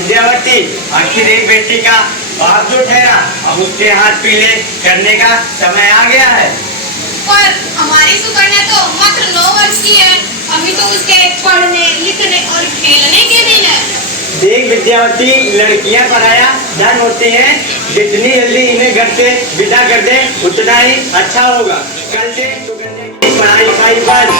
विद्यावती, आखिर एक बेटी का बाप जो ठहरा, अब उसके हाथ पीले करने का समय आ गया है। पर हमारी सुकन्या तो मात्र 9 वर्ष की है, अभी तो उसके पढ़ने लिखने और खेलने के दिन है। देख विद्यावती, लड़कियां पराया धन होती हैं, जितनी जल्दी इन्हें घर से विदा कर दे उतना ही अच्छा होगा। कल से सुकन्या की पढ़ाई लिखाई बंद।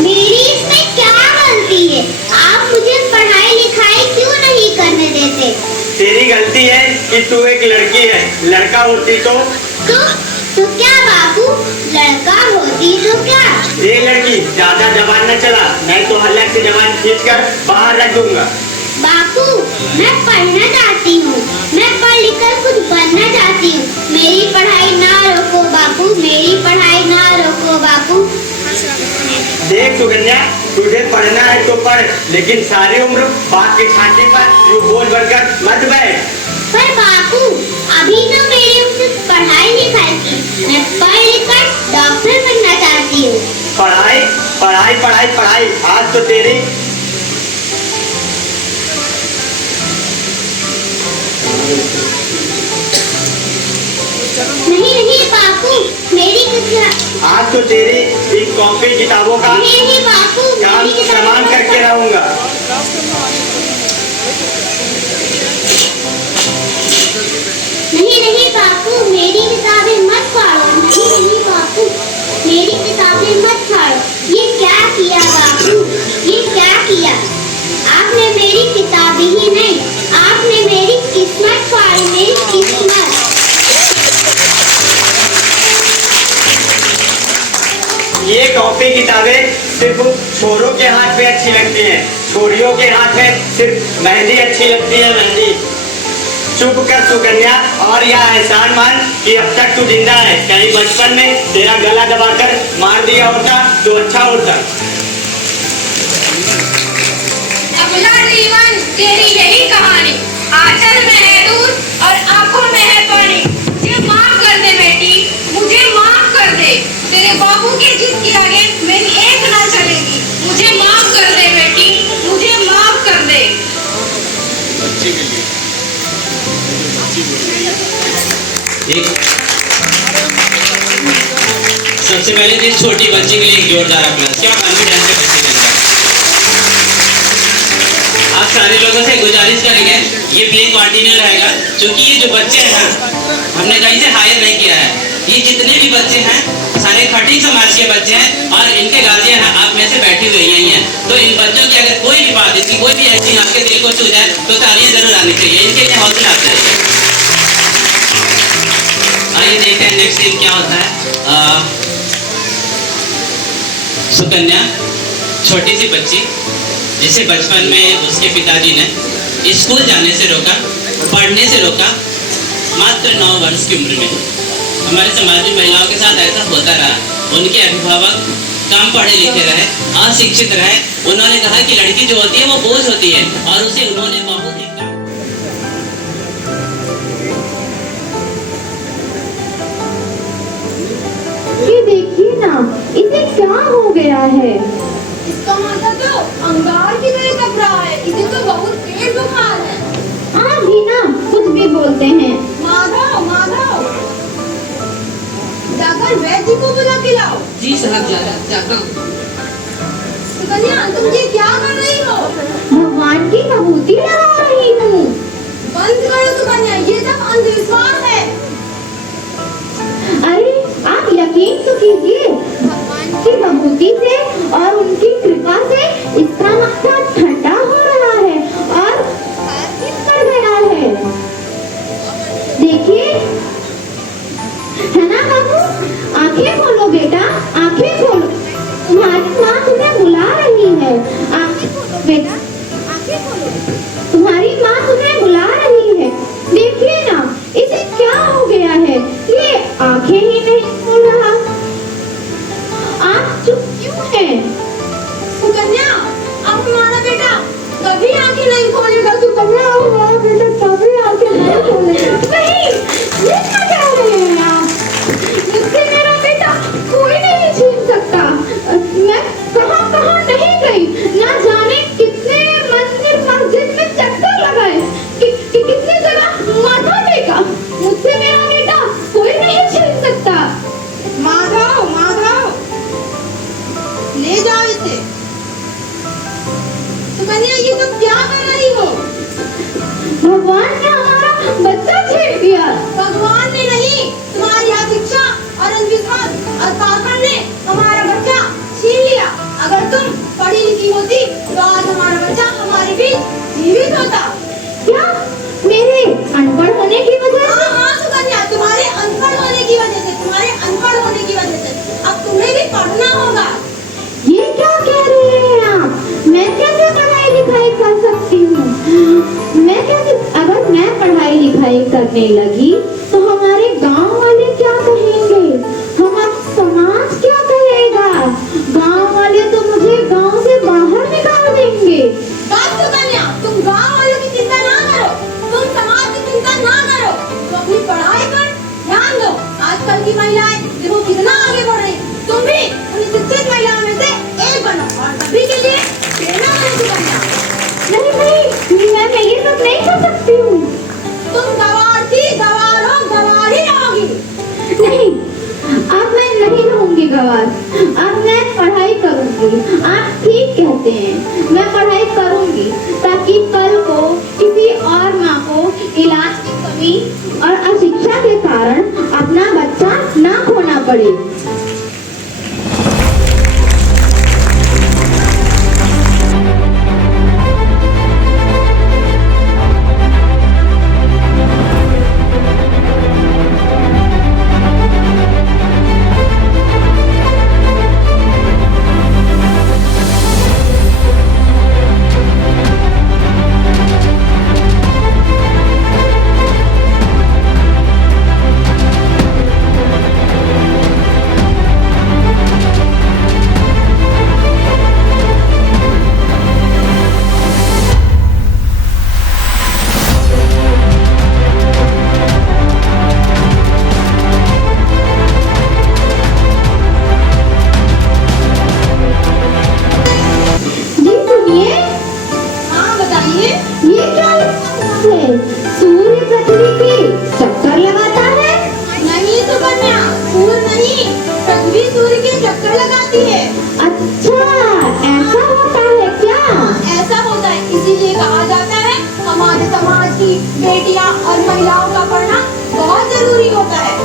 मेरी इसमें क्या गलती है? आप मुझे पढ़ाई लिखाई क्यों नहीं करने देते? तेरी गलती है कि तू एक लड़की है, लड़का होती तो क्या बाबू, लड़का होती तो क्या? ये लड़की ज्यादा जबान न चला, नहीं तो हल्क से जबान खींच कर बाहर रख दूंगा। बापू, मैं पढ़ना चाहती हूँ, मैं पढ़ लिख कर कुछ बनना चाहती हूँ। मेरी पढ़ाई ना रोको बापू, मेरी पढ़ाई ना रोको बापू। देख सुकन्या, तुझे पढ़ना है तो पढ़, लेकिन सारी उम्र बाप की छाती पर यूं बोझ भरकर मत बैठ। पर बापू, अभी तो मेरी उम्र पढ़ाई लिखाई की, मैं पढ़ लिख कर डॉक्टर बनना चाहती हूँ। पढ़ाई पढ़ाई पढ़ाई पढ़ाई, आज तो तेरी नहीं बापू, मेरी आज तो तेरी इन कॉपी किताबों का नहीं बापू, काम सामान करके रहूंगा। नहीं बापू, मेरी किताबें मत फाड़ो। नहीं बापू, मेरी किताबें मत फाड़ो। ये क्या किया बापू, ये क्या किया? आपने मेरी किताबें ही नहीं, आपने मेरी किस्मत फाड़ी, मेरी किस्मत। ये कॉपी किताबें सिर्फ छोरों के हाथ में अच्छी लगती हैं, छोरियों के हाथ में सिर्फ मेहंदी अच्छी लगती है, मेहंदी। चुप कर सुकन्या, और यह एहसान मान कि अब तक तू जिंदा है, कहीं बचपन में तेरा गला दबाकर मार दिया होता तो अच्छा होता। अगला जीवन तेरी यही कहानी, आंचल में है दूध और आंखों में है पानी। मुझे माफ कर दे बेटी, मुझे माफ कर दे, तेरे बाबू के जिद के आगे मेरी एक ना चलेगी। मुझे माफ कर दे बेटी, मुझे माफ कर दे। सबसे पहले तो छोटी बच्ची के लिए एक जोरदार अप्लास। क्या कॉन्फिडेंस है बच्ची के अंदर। आप सारे लोगों से गुजारिश करेंगे ये प्ले कंटिन्यू रहेगा, क्योंकि ये जो बच्चे हैं हमने कहीं से हायर नहीं किया है। ये जितने भी बच्चे हैं सारे खटीक समाज के बच्चे हैं और इनके गार्जियन आप में से बैठे हुए यही हैं। तो इन बच्चों की अगर कोई भी बात, इसकी कोई भी एक्टिंग आपके दिल को छू जाए तो तालियां जरूर आनी चाहिए, इनके लिए हौसला आता है। आइए देखते हैं नेक्स्ट सीन क्या होता है। सुकन्या छोटी सी बच्ची जिसे बचपन में उसके पिताजी ने स्कूल जाने से रोका, पढ़ने से रोका, मात्र 9 वर्ष की उम्र में। हमारे समाज में महिलाओं के साथ ऐसा होता रहा। उनके अभिभावक कम पढ़े लिखे रहे, अशिक्षित रहे। उन्होंने कहा कि लड़की जो होती है वो बोझ होती है और उसे उन्होंने बहुत ही ये देखिए ना, इसे क्या हो गया है? इसका माथा तो अंगार की तरह कप रहा है, इसे तो बहुत तेज बुखार है। आप भी ना कुछ भी बोलते हैं। माधव, माधव, जाकर वैद्य जी को बुला के लाओ। जी साहब जाता हूँ। सुकन्या, तुम ये क्या कर रही हो? भगवान की विभूति लगा रही हूँ। बंद करो सुकन्या, ये सब अंधविश्वास है। अरे आप यकीन तो कीजिए, भगवान की विभूति से और उनकी कृपा से इसका माथा ठंडा हो रहा है और कर गया है। देखिए, है ना बाबू? आंखें खोलो बेटा, आंखें खोलो। तुम्हारी माँ तुम्हें बुला रही है। आंखें खोलो बेटा, आंखें खोलो। तुम्हारी माँ तुम्हें बुला रही है। देखिए ना, इसे क्या हो गया है? ये आंखें ही नहीं खोल रहा। आप चुप क्यों हैं? सुकन्या, अब हमारा बेटा कभी आंखें नहीं खोलेगा। सुकन्या, हमारा बेटा कभी आंखें नहीं खोलेगा। नहीं, ये क्या कह रहे हैं आप? मुझसे मेरा बेटा कोई नहीं छीन सकता। मैं कहाँ गई, ना जाने कितने मंदिर मस्जिद में चक्कर लगाए, कितनी जगह माथा टेका, मुझसे मेरा बेटा कोई नहीं छीन सकता। माधव, माधव, ले जाओ इसे। सुकन्या, ये तुम क्या कर रही हो? भगवान ने हमारा बच्चा छीन दिया। भगवान ने नहीं, तुम्हारी अशिक्षा और अंधविश्वास और पाखंड ने हमारा बच्चा छीन लिया। अगर तुम पढ़ी लिखी होती तो आज हमारा बच्चा हमारे बीच जीवित होता। क्या मेरे अनपढ़ होने की वजह से? हाँ सुकन्या, तुम्हारे अनपढ़ होने की वजह से, तुम्हारे अनपढ़ होने की वजह से अब तुम्हें भी पढ़ना होगा। ये क्या कह रहे हैं आप? मैं कैसे पढ़ाई लिखाई कर सकती हूँ? मैं कैसे, अगर मैं पढ़ाई लिखाई करने लगी तो हमारे गांव वाले क्या कहेंगे? हमारा समाज क्या कहेगा? गांव वाले तो मुझे गांव से बाहर निकाल देंगे। बस सुकन्या, तुम गांव वालों की चिंता ना करो, तुम समाज की चिंता ना करो, तो अपनी पढ़ाई पर ध्यान दो। आजकल की महिलाएं देखो कितना आगे बढ़ रही, तुम भी उन शिक्षित महिलाओं में से एक बनो और सभी के लिए प्रेरणा बनो सुकन्या। मैं ये सब नहीं कर सकती हूँ। तुम गवार थी, गवार हो, गवार ही रहोगी। नहीं, अब मैं नहीं रहूंगी गवार, अब मैं पढ़ाई करूंगी। आप ठीक कहते हैं, मैं पढ़ाई करूंगी ताकि कल को किसी और माँ को इलाज की कमी और अशिक्षा के कारण अपना बच्चा ना खोना पड़े। सूर्य पृथ्वी की चक्कर लगाता है? नहीं सुकन्या, सूर्य नहीं, पृथ्वी सूर्य के चक्कर लगाती है। अच्छा, ऐसा होता है क्या? ऐसा होता है, इसीलिए कहा जाता है हमारे समाज की बेटियां और महिलाओं का पढ़ना बहुत जरूरी होता है।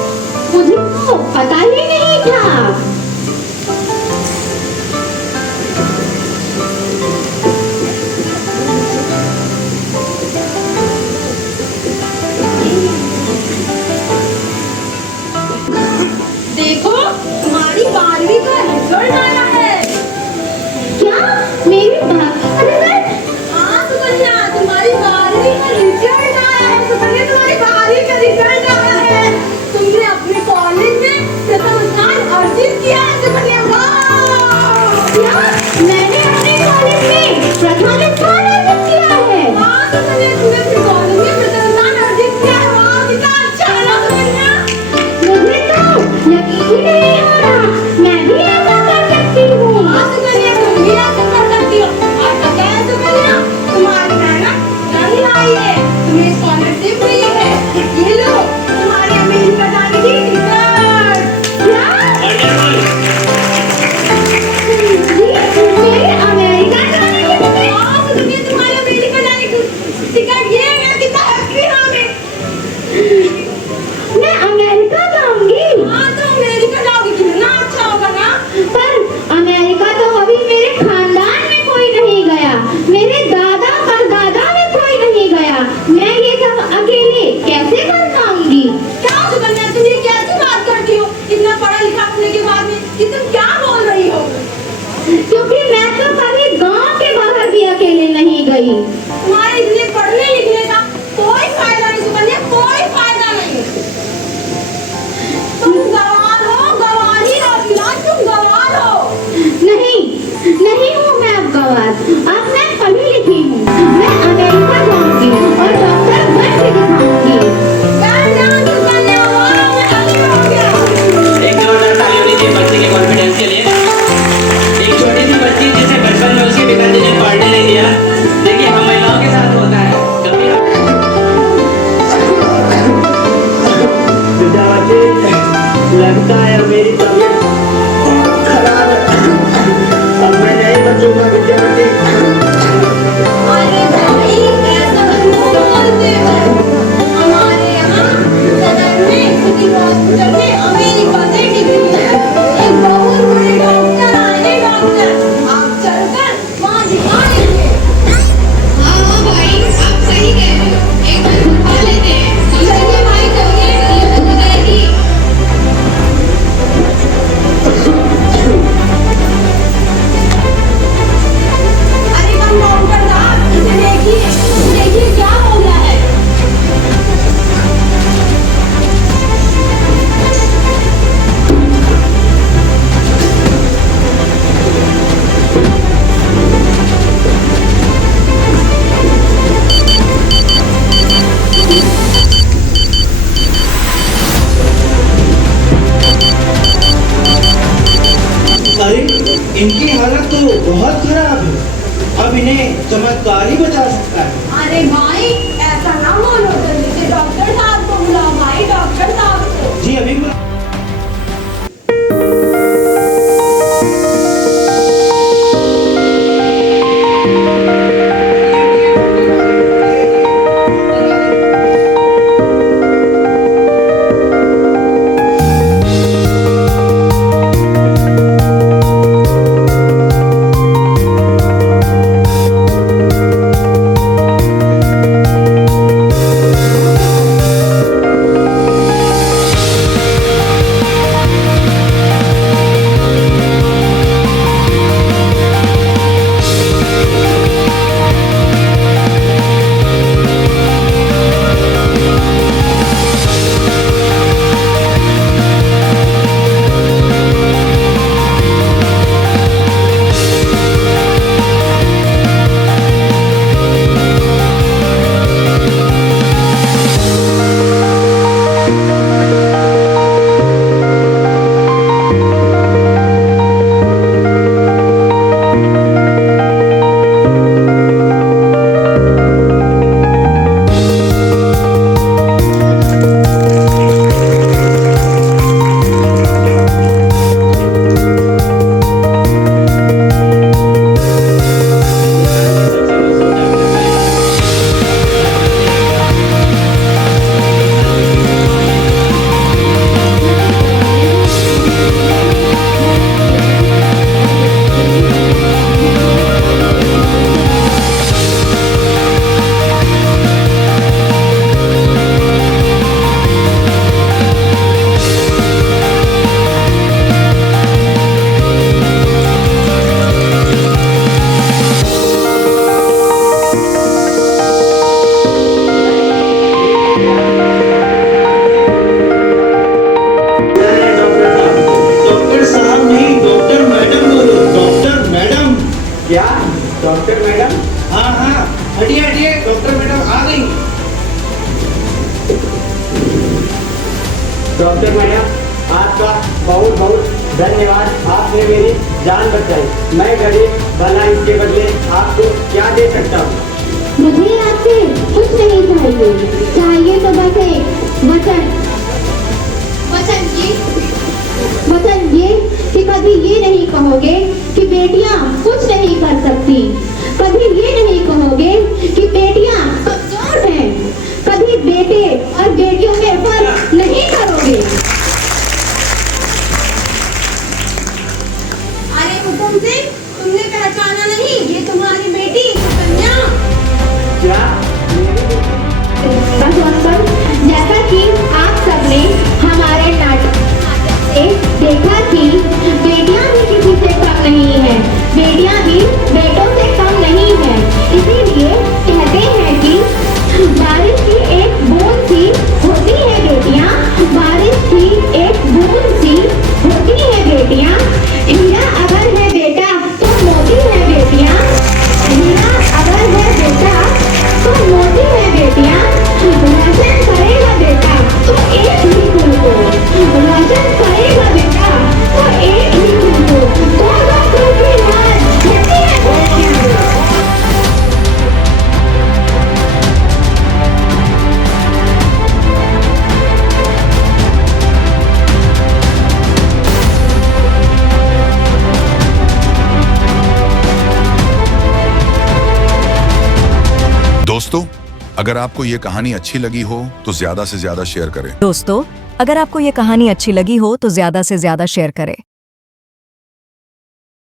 मुझे तो पता ही नहीं था। देखो, तुम्हारी 12वीं का रिजल्ट आया है। क्या मेरी 12वीं का रिजल्ट? हाँ सुकन्या, तुम्हारी 12वीं का रिजल्ट आया है। सुकन्या, तुम्हारी 12वीं का रिजल्ट आया है। तुमने अपने कॉलेज में प्रथम स्थान अर्जित किया है सुकन्या। क्या मैंने अपने कॉलेज में प्रथम स्थान अर्जित किया है? हाँ सुकन्या, तुमने अपने कॉलेज में प्रथम स्थान अर्जित किया है। वाह, कितना अच्छा है ना सुकन्या। मुझे तो यकीन ही नहीं हो रहा, मैं भी ऐसा कर सकती हूँ। हाँ सुकन्या, तुम भी ऐसा कर सकती हो। और पता है सुकन्या, तुम्हारी मेहनत रंग लाई है, तुम्हें स्कॉलरशिप मिली है। ये लो, तुम्हारे अमेरिका जाने की टिकट। क्या? जी, मेरे अमेरिका जाने की टिकट? हाँ सुकन्या, तुम्हारे अमेरिका जाने की टिकट ये है। कितना हैप्पी हाँ मैं। मैं अमेरिका जाऊंगी। हाँ तो अमेरिका जाओगी, कितना अच्छा होगा ना। पर अमेरिका तो अभी मेरे खानदान में कोई नहीं गया, मेरे दादा परदादा में कोई नहीं गया। मैं ये सब अकेले कैसे कर पाऊंगी? क्या सुकन्या, तुम ये कैसी बात करती हो? इतना पढ़ा लिखा होने के बाद में कि तुम क्या बोल रही हो? क्योंकि मैं तो कभी गांव के बाहर भी अकेले नहीं गई। तुम्हारे इतने पढ़ने लिखने का कोई फायदा नहीं सुकन्या, कोई फायदा नहीं। तुम गवार हो, गवार ही रहो फिलहाल, तुम गवार हो। नहीं, नहीं हूँ मैं अब गवार। अब मैं पढ़ी लिखी हूँ। मैं अमेरिका जाऊंगी और डॉक्टर बन के दिखाऊंगी। वेल डन सुकन्या, वाह, मैं हैप्पी हो गया। एक जोरदार ताली होनी चाहिए बच्चे के कॉन्फिडेंस के लिए। एक छोटी सी बच्ची जिसे बचपन में उसके अब इन्हें चमत्कार ही बचा सकता है। अरे भाई ऐसा ना बोलो, जल्दी से डॉक्टर साहब को बुलाओ भाई, डॉक्टर साहब को। जी अभी बुला- डॉक्टर साहब नहीं, डॉक्टर मैडम बोलो, डॉक्टर मैडम। क्या डॉक्टर मैडम? हाँ हाँ, हटिए हटिए, डॉक्टर मैडम आ गई। डॉक्टर मैडम आपका बहुत बहुत धन्यवाद, आपने मेरी जान बचाई। मैं गरीब भला इसके बदले आपको क्या दे सकता हूँ? मुझे आपसे कुछ नहीं चाहिए, चाहिए तो बस एक वचन। वचन जी, वचन ये कि कभी ये नहीं कहोगे कि बेटियां कुछ नहीं कर सकती, कभी ये नहीं कहोगे कि बेटियां कमजोर हैं, कभी बेटे और बेटियों में फर्क नहीं करोगे। अरे हुकुम सिंह, तुमने पहचाना नहीं, ये तुम्हारी बेटी कन्या। क्या मेरी बस अंकल, जैसा कि आप सबने हमारे नाटक से देखा कि बेटियां भी किसी से कम नहीं है, बेटियां भी बेटों से कम नहीं है। इसीलिए कहते हैं कि बारिश की एक बूंद सी होती है बेटियां, बारिश की एक बूंद सी होती है बेटियां। हीरा अगर है बेटा तो मोती है बेटियां, हीरा अगर है बेटा तो मोती है बेटियां। रोशन करेगा बेटा तो एक ही फूल को, रोशन करेगा बेटा तो एक ही फूल को, दोनों फूल की लाज होती है बेटियां। दोस्तों, अगर आपको ये कहानी अच्छी लगी हो तो ज्यादा से ज्यादा शेयर करें। दोस्तों, अगर आपको ये कहानी अच्छी लगी हो तो ज्यादा से ज्यादा शेयर करें।